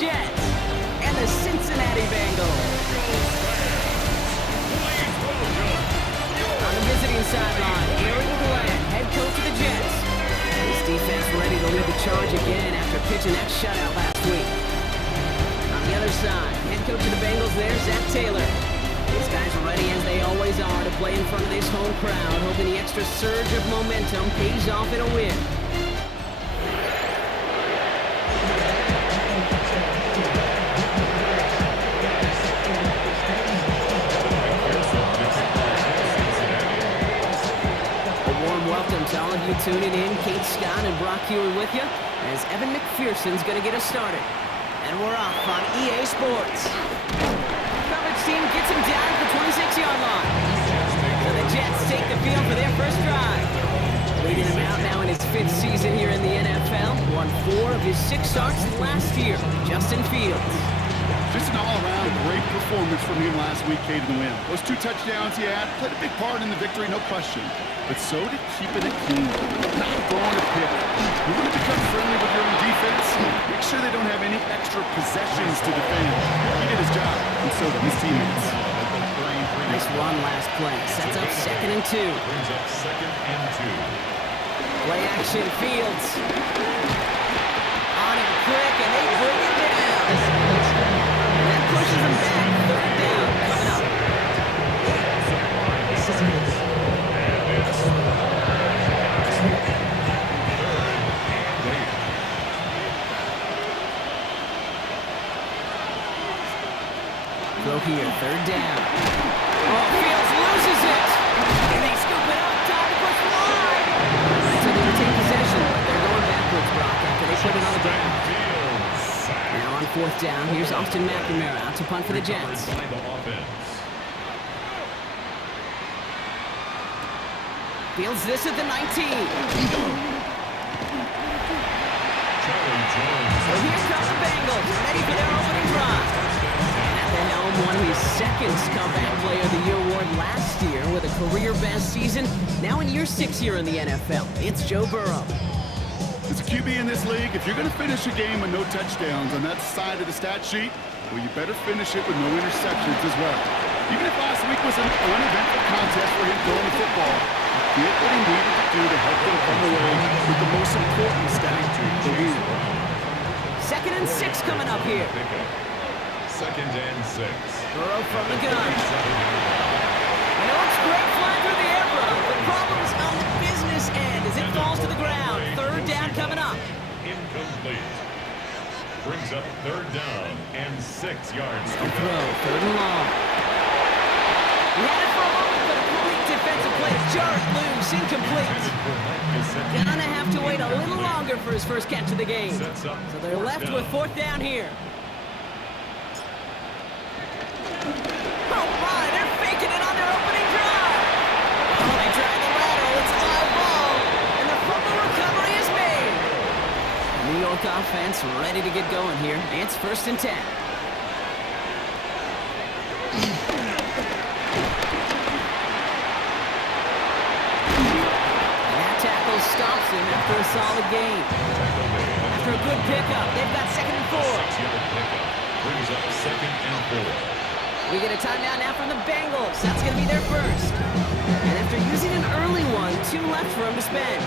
Jets and the Cincinnati Bengals. On the visiting sideline, Aaron Glenn, head coach of the Jets. This defense ready to lead the charge again after pitching that shutout last week. On the other side, head coach of the Bengals there, Zach Taylor. These guys are ready as they always are to play in front of this home crowd, hoping the extra surge of momentum pays off in a win. A warm welcome to all of you tuning in. Kate Scott and Brock Huey with you as Evan McPherson's going to get us started. And we're off on EA Sports. Team gets him down at the 26-yard line. So the Jets take the field for their first drive. Leading him out now in his 5th season here in the NFL. Won 4 of his 6 starts last year. Justin Fields. Just an all-around great performance from him last week, Kate, in the win. Those 2 touchdowns he had played a big part in the victory, no question. But so did keeping it clean, not throwing a pick. You want to become friendly with your own defense? Make sure they don't have any extra possessions to defend. He did his job, and so did his teammates. Nice run last play. Sets up 2nd and 2. Brings up 2nd and 2. Play action, Fields. On him quick, and they bring it down. And that pushes him back. 3rd down coming up. Throw here, 3rd down. Oh, Fields loses it. And they scoop it up. Time to push forward. So they retain possession, but they're going backwards, Brock, after they put it on the ground. Now on 4th down, here's Austin McNamara out to punt for the Jets. Fields this at the 19. So here comes the Bengals, ready for their opening drive. At the helm, won his 2nd Comeback Player of the Year award last year with a career-best season. Now in year 6 here in the NFL, it's Joe Burrow. As a QB in this league, if you're going to finish a game with no touchdowns on that side of the stat sheet, well, you better finish it with no interceptions as well. Even if last week was an uneventful contest for him throwing the football, he did what he needed to do to help them come away with the most important stat, the win. 2nd and 6 coming up here. 2nd and 6. Burrow from the gun. I know it's great flying through the air, Burrow, but problems on the business end as it falls to the ground. 3rd down coming up. Incomplete. Brings up 3rd down and 6 yards to throw, go. 3rd and long. He had it for a moment, but a complete defensive play to Jarrett loose, incomplete. Gonna have to wait a little longer for his first catch of the game. So they're left with 4th down here. Oh my, they're faking it on their opening drive. Oh, they drag the lateral, it's a live ball, and the fumble recovery is made. New York offense ready to get going here. It's 1st and 10. Stops him after a solid game. After a good pickup, they've got 2nd and 4. 6-yard pickup. Brings up 2nd and 4. We get a timeout now from the Bengals. That's going to be their first. And after using an early one, 2 left for him to spend.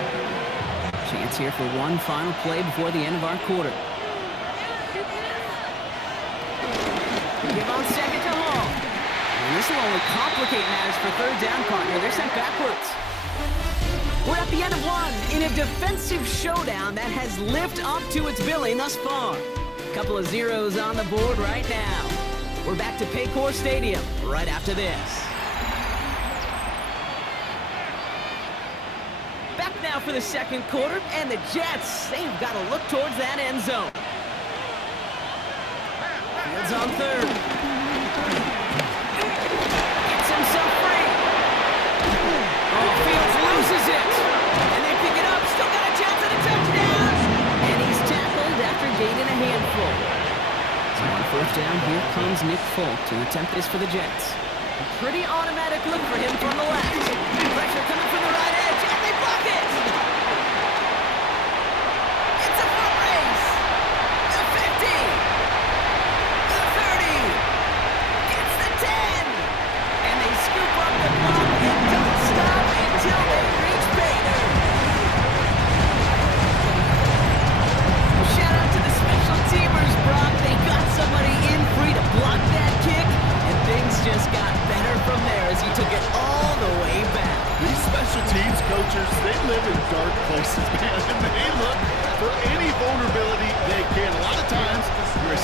Chance here for one final play before the end of our quarter. Give on 2nd to Hall. And this will only complicate matters for 3rd down, partner. They're sent backwards. We're at the end of one in a defensive showdown that has lived up to its billing thus far. Couple of zeros on the board right now. We're back to Paycor Stadium right after this. Back now for the 2nd quarter, and the Jets, they've got to look towards that end zone. Fields on 3rd. Gets himself free. Oh, Fields loses it. And they pick it up. Still got a chance at a touchdown. And he's tackled after gaining a handful. So on 4th down, here comes Nick Folk to attempt this for the Jets. A pretty automatic look for him from the left. Pressure coming from the right edge, and they block it. It's a foot race. The 50.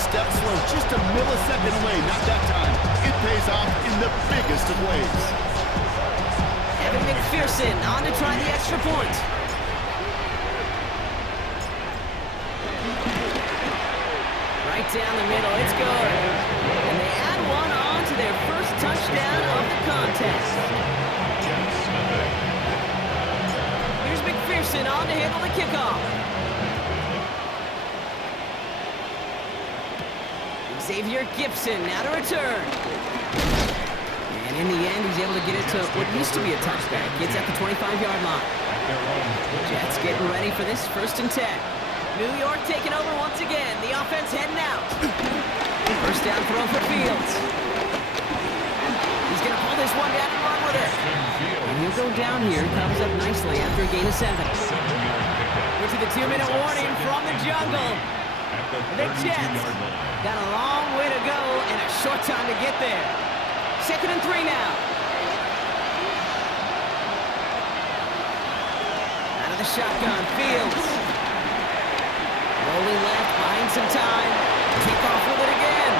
step slow, just a millisecond away, not that time. It pays off in the biggest of ways. Evan McPherson on to try the extra point. Right down the middle, it's good. And they add one on to their first touchdown of the contest. Here's McPherson on to handle the kickoff. Xavier Gibson now to return. And in the end, he's able to get it to what used to be a touchback. Gets at the 25-yard line. Jets getting ready for this 1st and 10. New York taking over once again. The offense heading out. First down throw for Fields. He's going to pull this one down and run with it. And he'll go down here. Comes up nicely after a gain of 7. We're to the 2-minute warning from the jungle. The Jets got a long way to go and a short time to get there. 2nd and 3 now. Out of the shotgun, Fields. Rolling left, buying some time. Kick off with it again.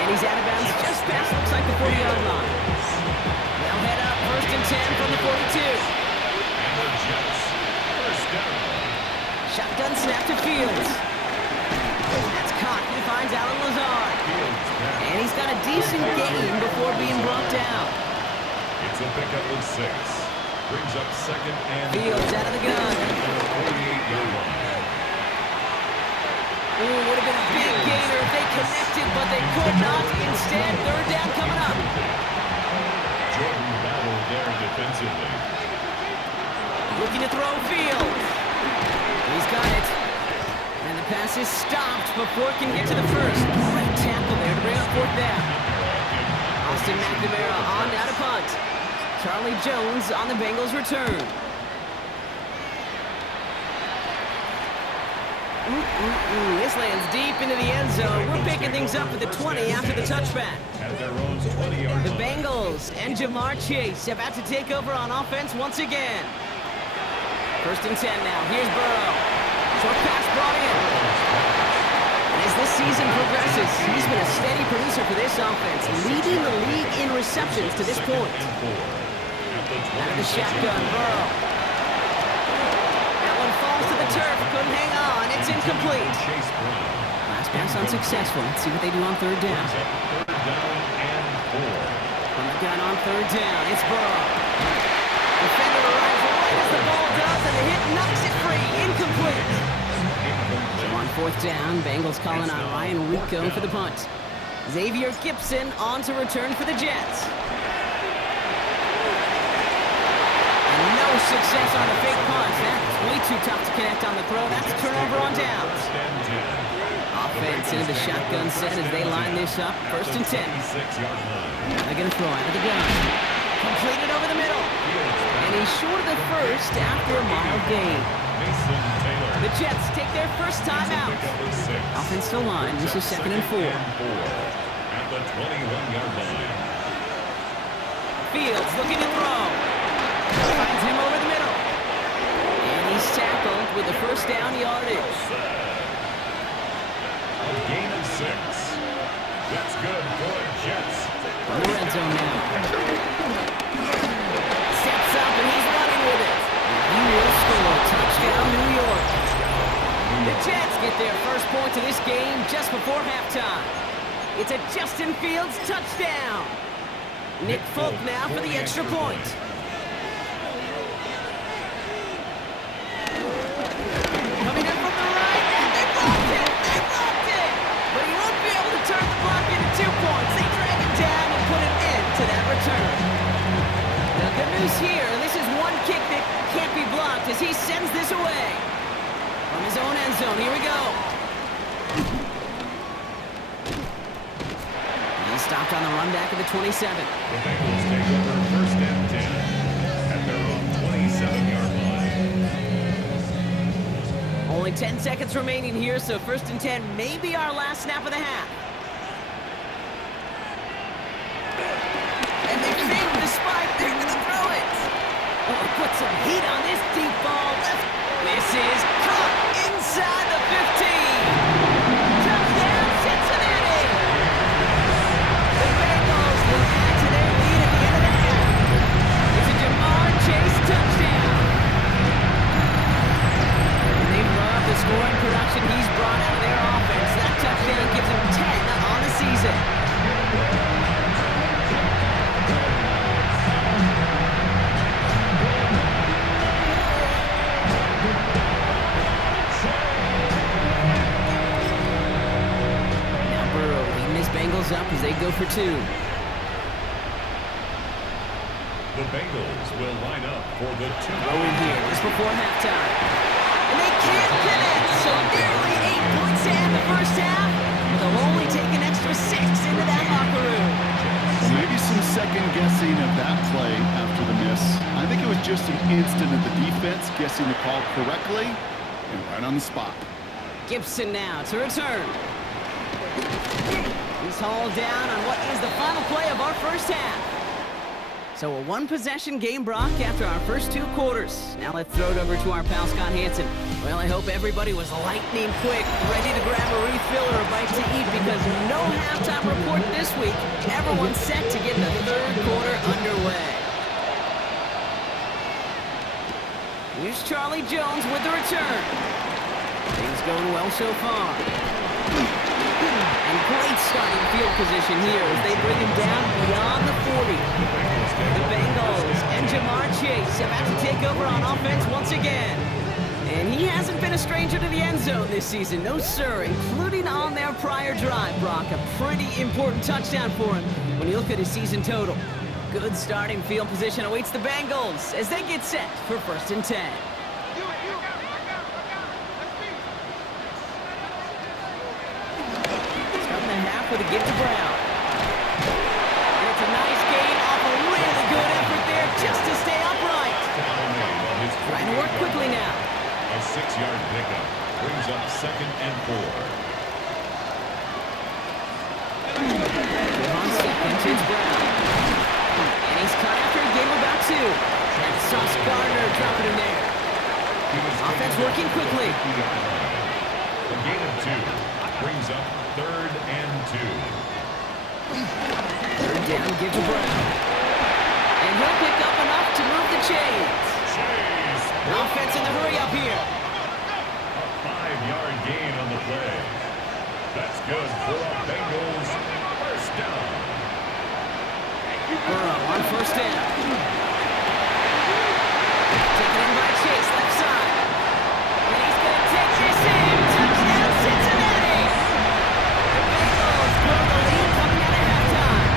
And he's out of bounds just past, looks like the 40-yard line. They'll head up 1st and 10 from the 42. And the Jets, first down. Shotgun snap to Fields. That's caught. He finds Alan Lazard. And he's got a decent gain before being brought down. It's a pickup of 6. Brings up 2nd and Fields out of the gun. 48-yard line. Ooh, would have been a big gainer if they connected, but they could not. Instead, 3rd down coming up. Jordan battled there defensively. Looking to throw Fields. He's got it. And the pass is stopped before it can get to the first. Great tackle there to bring up 4th down. Austin McNamara on down to punt. Charlie Jones on the Bengals return. This lands deep into the end zone. We're picking things up at the 20 after the touchback. At their own 20-yard The line. Bengals and Jamar Chase about to take over on offense once again. 1st and 10 now. Here's Burrow. Short pass brought in. And as this season progresses, he's been a steady producer for this offense, leading the league in receptions to this point. Out of the shotgun, Burrow. That one falls to the turf. Couldn't hang on. It's incomplete. Last pass unsuccessful. Let's see what they do on 3rd down. Third down and 4. From the gun on 3rd down, it's Burrow. Defender arrives right as the ball does, and the hit knocks it free. Incomplete. So on 4th down, Bengals calling on Ryan Rico for the punt. Xavier Gibson on to return for the Jets. And no success on the fake punt. That's way too tough to connect on the throw. That's a turnover on downs. Offense into the shotgun set as they line this up. 1st and 10. Now they're going to throw out of the gun. Completed over the middle. And he's short of the first after a mild gain. The Jets take their first time out. Offensive line. This is 2nd and 4. At the 21-yard line. Fields looking to throw. Finds him over the middle. And he's tackled with the first down yardage. A gain of 6. That's good for the Jets. On the red zone now. Steps up and he's running with it. He will score. Touchdown, New York. The Jets get their first point to this game just before halftime. It's a Justin Fields touchdown. Nick Folk now for the extra point. Coming in from the right, and they blocked it! They blocked it! But he won't be able to turn the block into 2 points. They drag him down and put an end to that return. The good news here, this is one kick that can't be blocked as he sends this away. From his own end zone, here we go. He's stopped on the run back of the 27. The Bengals take over 1st and 10 at their own 27-yard line. Only 10 seconds remaining here, so 1st and 10 may be our last snap of the half. And they fake the spike. They're going to throw it. Oh, put some heat on this deep ball. This is caught inside the 15. Touchdown, Cincinnati. Bengals up as they go for two. The Bengals will line up for the two. Throw in here just before halftime. And they can't connect, so nearly 8 points to end the first half. But they'll only take an extra 6 into that locker room. Well, maybe some second guessing of that play after the miss. I think it was just an instant of the defense guessing the call correctly and right on the spot. Gibson now to return. He's hauled down on what is the final play of our first half. So a one-possession game, Brock, after our first 2 quarters. Now let's throw it over to our pal Scott Hansen. Well, I hope everybody was lightning quick, ready to grab a refill or a bite to eat, because no halftime report this week. Everyone's set to get the third quarter underway. Here's Charlie Jones with the return. Things going well so far. And great starting field position here as they bring him down beyond the 40. The Bengals and Jamar Chase about to take over on offense once again. And he hasn't been a stranger to the end zone this season, no sir, including on their prior drive, Brock. A pretty important touchdown for him when you look at his season total. Good starting field position awaits the Bengals as they get set for 1st and 10. With a give to Brown. And it's a nice gain off a really good effort there just to stay upright. Trying to work quickly now. A 6-yard pickup brings up 2nd and 4. On second, it's Brown. And he's cut after a game about 2. And Sauce Gardner dropping him there. Offense working quickly. A gain of 2 brings up 3rd and 2. 3rd down, give to Brown. And he'll pick up enough to move the chains. Offense in the hurry up here. A 5-yard gain on the play. That's good for the Bengals. 1st down. Burrow on 1st down. Taken in by Chase, left side. And he's going to take this in. Touchdown, Cincinnati. The Bengals grow the lead coming out of halftime.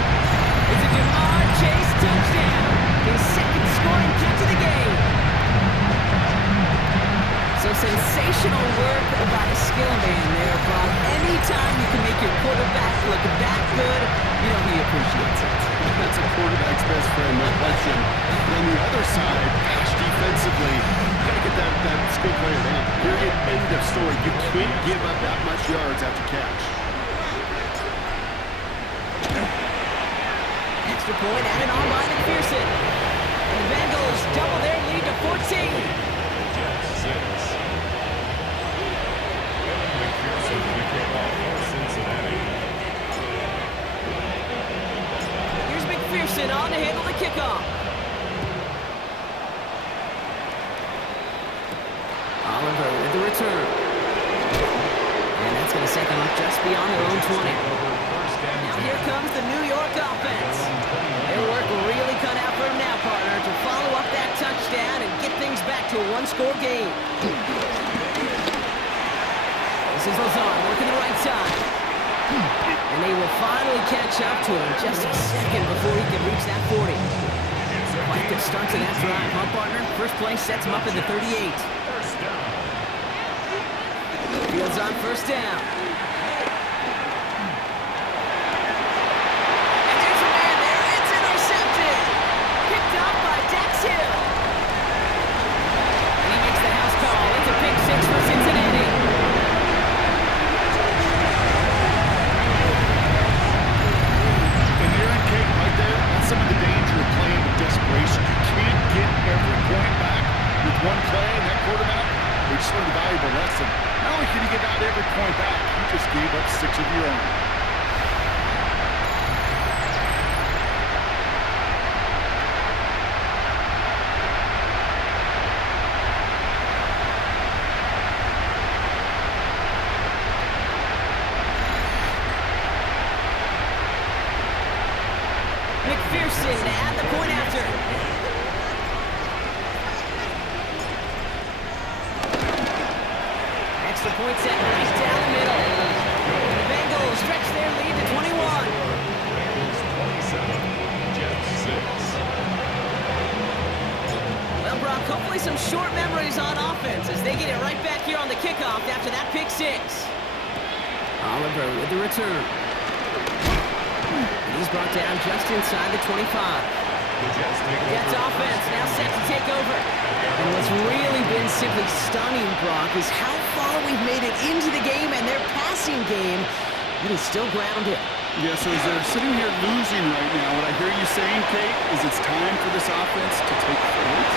It's a Jamar Chase touchdown. His 2nd scoring catch of the game. So sensational work by a skill man there, Bob. Anytime you can make your quarterback look that good, you know he appreciates it. That's a quarterback's best friend, no question. But on the other side, gosh, defensively, you got to get that skill player down. Period, end of story. You can't give up that much yards after catch. Extra point added on by McPherson. And the Bengals double their lead to 14. Jets 6. Evan McPherson with the kickoff for Cincinnati. Here's McPherson on to handle the kickoff. Oliver with the return. And that's going to set them up just beyond their own 20. Now here comes the New York offense. Their work really cut out for him now, partner, to follow up that touchdown and get things back to a one-score game. This is Lazard working the right side. And they will finally catch up to him just a second before he can reach that 40. Quite good start to that drive, huh, partner? First play sets him up at the 38. Fields on 1st down. And there's a man there. It's intercepted. Picked up by Dax Hill. And he makes the house call. It's a pick 6 for Cincinnati. And there in Kate, right there, that's some of the danger of playing with desperation. You can't get every point back with one play, and that quarterback, they just learned a valuable lesson. Not only can you get out every point back, you just gave up 6 of your own. McPherson to add the point after. Extra point set right down the middle. The Bengals stretch their lead to 21. stories on offense as they get it right back here on the kickoff after that pick six. Oliver with the return. And he's brought down just inside the 25. Jets offense now set to take over. And what's really been simply stunning, Brock, is how far we've made it into the game, and their passing game, it is still grounded. Yeah, so as they're sitting here losing right now, what I hear you saying, Kate, is it's time for this offense to take flight.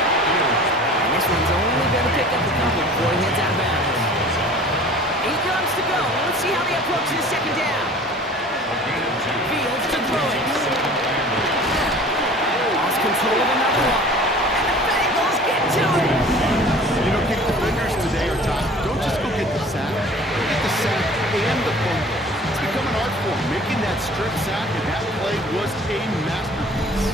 And this one's only going to pick up a couple before he heads out of bounds. 8 yards to go. Let's see how they approach this second down. Fields to throw it. Lost control of another one. And the Bengals get to it. You know, Kate, defenders today are tough. Don't just go get the sack. Go get the sack and the fumble. It's become an art form. Making that strip sack and that play was a masterpiece.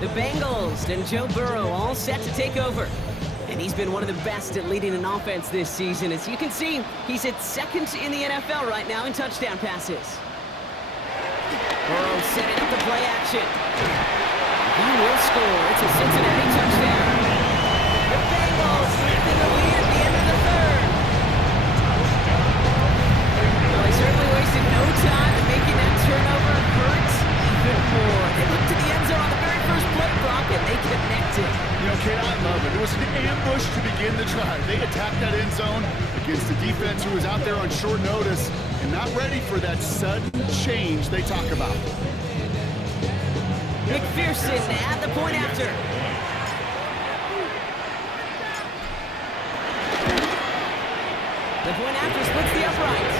The Bengals and Joe Burrow all set to take over. And he's been one of the best at leading an offense this season. As you can see, he's at second in the NFL right now in touchdown passes. Burrow setting up the play action. He will score. It's a Cincinnati touchdown. The Bengals lifting the lead at the end of the third. Well, they certainly wasted no time in making that turnover hurt even more. They looked to the end zone on the very first play, Brock, and they connected. You know, Kate, I love it. It was an ambush to begin the drive. They attacked that end zone against a defense who was out there on short notice and not ready for that sudden change they talk about. McPherson at the point after. The point after splits the upright.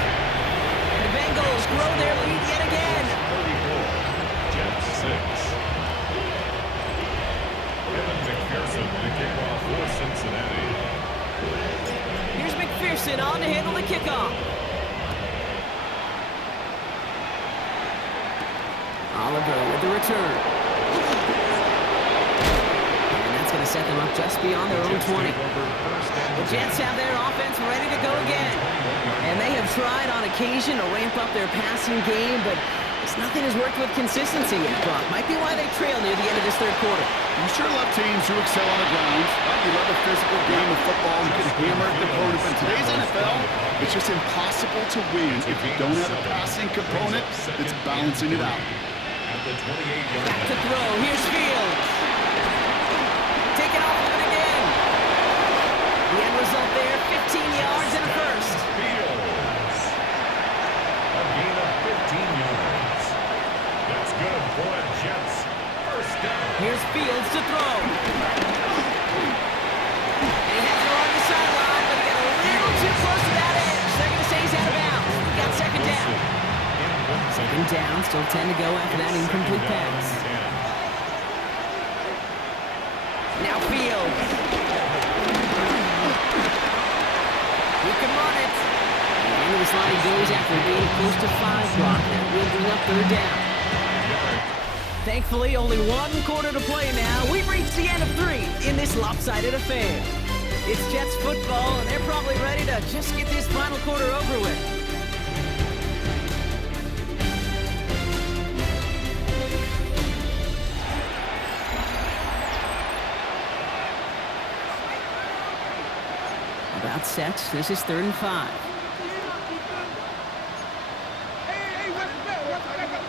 And the Bengals grow their lead yet again. 34, Jets 6. Evan McPherson with the kickoff for Cincinnati. Here's McPherson on to handle the kickoff. Oliver with the return. And that's going to set them up just beyond their own 20. The Jets have their offense ready to go again. And they have tried on occasion to ramp up their passing game, but nothing has worked with consistency yet, Brock. Might be why they trail near the end of this third quarter. You sure love teams who excel on the ground. You love a physical game of football and can hammer the opponent. But in today's NFL, it's just impossible to win if you don't have a passing component that's balancing it out. Back to throw. Here's Fields. Taking off with it again. The end result there, 15 yards and a first. Fields. A gain of 15 yards. That's good for the Jets. First down. Here's Fields to throw. And he has to run the sideline, but he got a little too close to that edge. They're going to say he's out of bounds. We got second down. Second down, still 10 to go after that incomplete pass. Now Fields. He can run it. And the end of this line goes after being close to 5 block. That will bring up third down. Thankfully, only one quarter to play now. We've reached the end of 3 in this lopsided affair. It's Jets football, and they're probably ready to just get this final quarter over with. About set. This is 3rd and 5.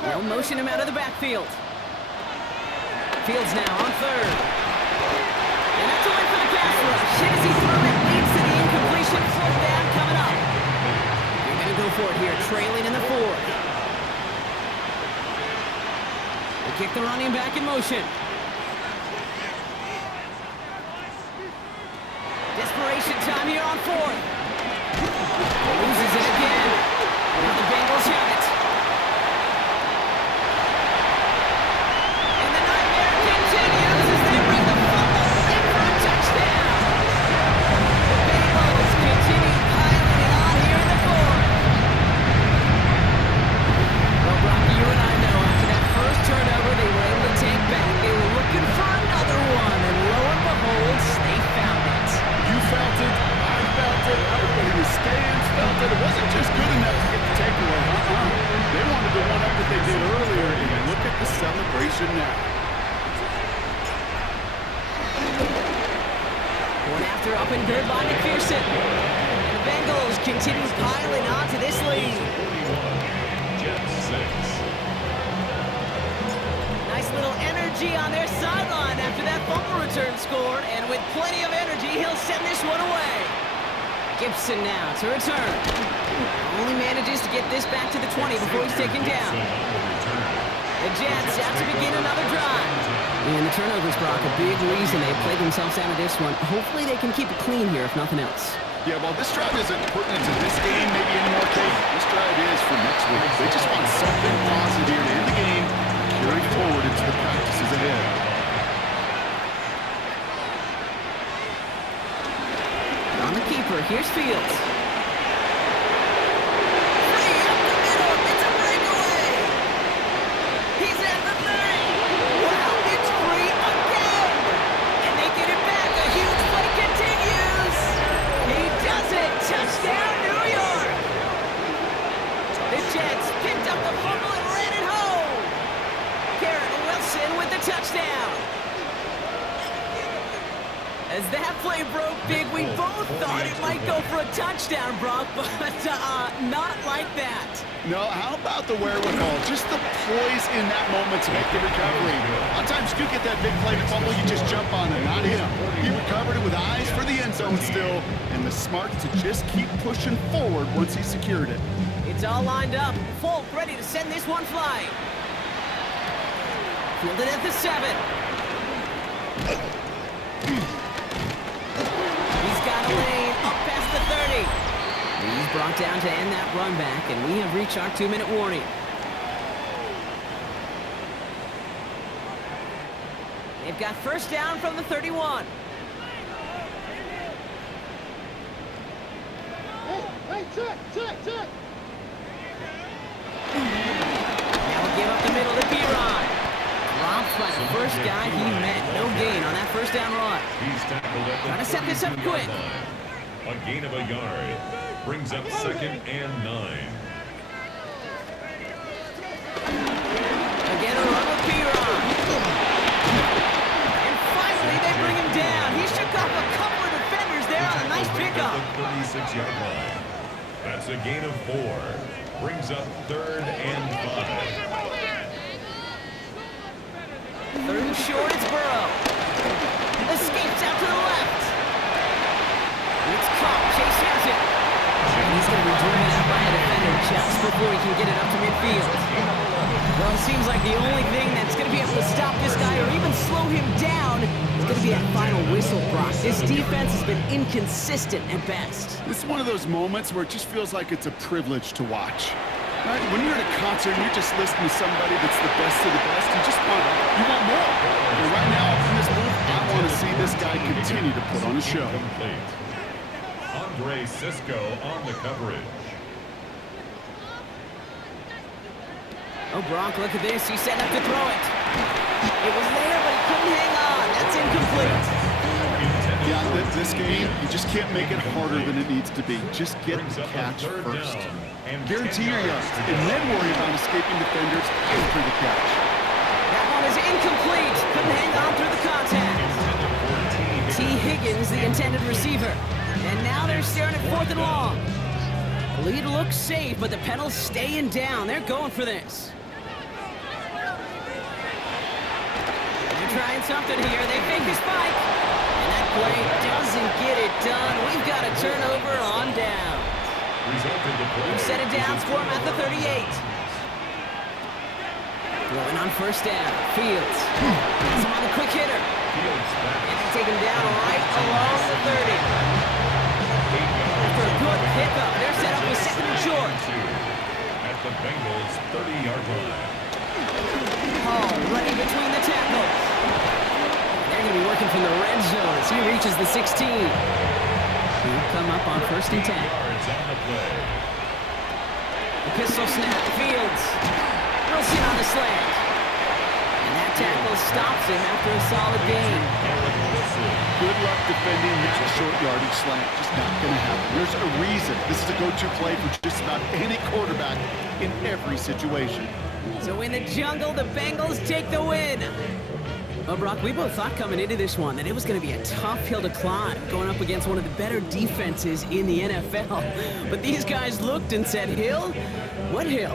They'll motion him out of the backfield. Fields now on 3rd. And that's a win for the pass rush. As he threw it, leads to the incompletion. 4th down coming up. They're going to go for it here, trailing in the 4th. They kick the running back in motion. Desperation time here on 4th. Loses it again. Now the Bengals have it. And the nightmare continues as they bring the fumble in for a touchdown. The Bengals continue piling it on here in the 4th. Well, Rocky, you and I know after that first turnover they were able to take back. They were looking for another one, and lo and behold, they found it. You felt it, I felt it, everybody in the stands felt it. After up and good by McPherson. And the Bengals continue piling on to this lead. 41, Jets 6. Nice little energy on their sideline after that fumble return scored, and with plenty of energy, he'll send this one away. Gibson now to return. Only manages to get this back to the 20 before he's taken down. The Jets out to begin another drive. And the turnovers, Brock, a big reason they played themselves out of this one. Hopefully they can keep it clean here, if nothing else. Yeah, well, this drive isn't pertinent to this game maybe anymore, Kate. This drive is for next week. They just want something positive here to end the game, carry forward into the practices ahead. On the keeper, here's Fields. Touchdown, New York! The Jets picked up the fumble and ran it home. Garrett Wilson with the touchdown. As that play broke big, we both thought it might go for a touchdown, Brock, but not like that. No, how about the wherewithal? Just the poise in that moment to make the recovery. A lot of times you get that big play to fumble, you just jump on it, not him. He recovered it with eyes for the end zone still, and the smarts to just keep pushing forward once he secured it. It's all lined up. Folk ready to send this one flying. Fielded at the 7. He's got a lane up past the 30. He's brought down to end that run back, and we have reached our 2-minute warning. They've got first down from the 31. Hey, check. Now we'll give up the middle to Piron. Dropped by the first guy he met. No gain on that first down run. He's tackled at the Trying to set this up quick. 32-yard line. A gain of a yard brings up 2nd and 9. Again, a run with Piron. And finally, they bring him down. He shook off a couple of defenders there on a nice pickup. At the 36-yard line. That's a gain of 4. Brings up 3rd and 5. 3rd and short, it's Burrow. Escapes out to the left. It's caught. Chase has it. And he's going to be driven out by a defender just before he can get it up to midfield. Well, it seems like the only thing that's going to be able to stop this guy or even slow him down is going to be that final whistle, Brock. This defense has been inconsistent at best. This is one of those moments where it just feels like it's a privilege to watch. Right? When you're at a concert and you're just listening to somebody that's the best of the best, you want more. And right now, in this move, I want to see this guy continue to put on a show. Complete. Andre Cisco on the coverage. Oh, Brock, look at this. He's set up to throw it. It was there, but he couldn't hang on. That's incomplete. Yeah, this game, you just can't make it harder than it needs to be. Just get the catch first. Guarantee your yards, and then worry about escaping defenders after the catch. That one is incomplete. Couldn't hang on through the contact. T. Higgins, the intended receiver. And now they're staring at 4th and long. The lead looks safe, but the pedal's staying down. They're going for this. They're trying something here. They fake the spike. And that play doesn't get it done. We've got a turnover on down. We've set it down for him at the 38. Throwing on first down. Fields. Has him on the quick hitter. And they take him down right along the 30. After a good pickup, they're set up with 2nd and short. At the Bengals' 30-yard line. Hall running between the tackles. They're going to be working from the red zone as he reaches the 16. He'll come up on 1st and 10. Yards on the play. The pistol snap. Fields. Wilson on the slant. And that tackle stops him after a solid gain. Good luck defending that short yardage slant. Just not going to happen. There's a reason. This is a go-to play for just about any quarterback in every situation. So in the jungle, the Bengals take the win. Well, Brock, we both thought coming into this one that it was going to be a tough hill to climb, going up against one of the better defenses in the NFL. But these guys looked and said, Hill? What hill?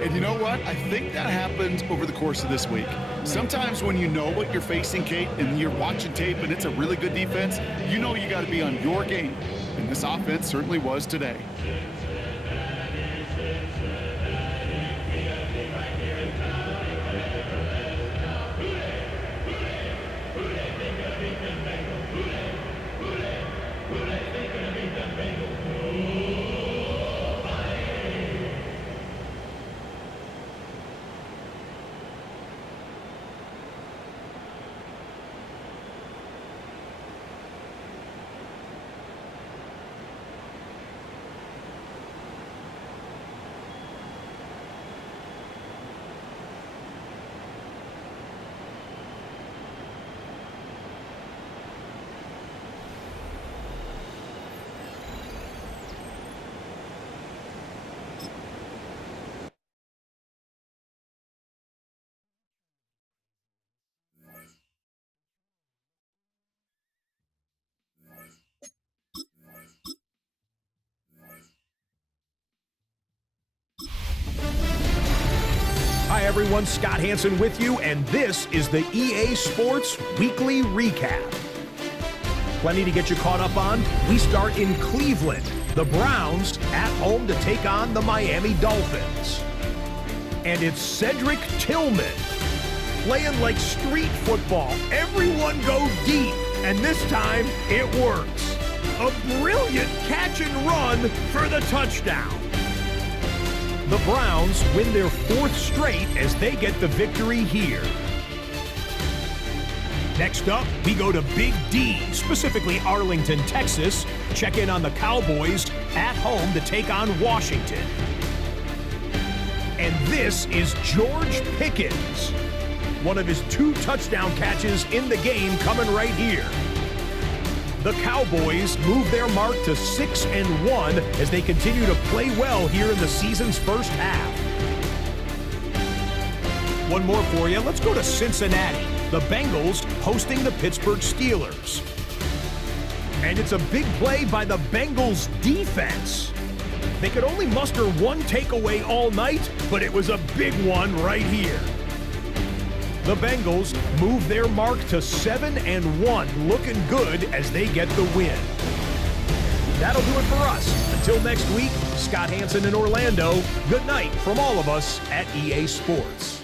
And you know what? I think that happened over the course of this week. Sometimes when you know what you're facing, Kate, and you're watching tape and it's a really good defense, you know you got to be on your game. And this offense certainly was today. Hi everyone, Scott Hansen with you, and this is the EA Sports Weekly Recap. Plenty to get you caught up on. We start in Cleveland. The Browns at home to take on the Miami Dolphins. And it's Cedric Tillman playing like street football. Everyone go deep, and this time it works. A brilliant catch and run for the touchdown. The Browns win their fourth straight as they get the victory here. Next up, we go to Big D, specifically Arlington, Texas. Check in on the Cowboys at home to take on Washington. And this is George Pickens. One of his 2 touchdown catches in the game coming right here. The Cowboys move their mark to 6-1 as they continue to play well here in the season's first half. One more for you. Let's go to Cincinnati. The Bengals hosting the Pittsburgh Steelers. And it's a big play by the Bengals defense. They could only muster 1 takeaway all night, but it was a big one right here. The Bengals move their mark to 7-1, looking good as they get the win. That'll do it for us. Until next week, Scott Hansen in Orlando, good night from all of us at EA Sports.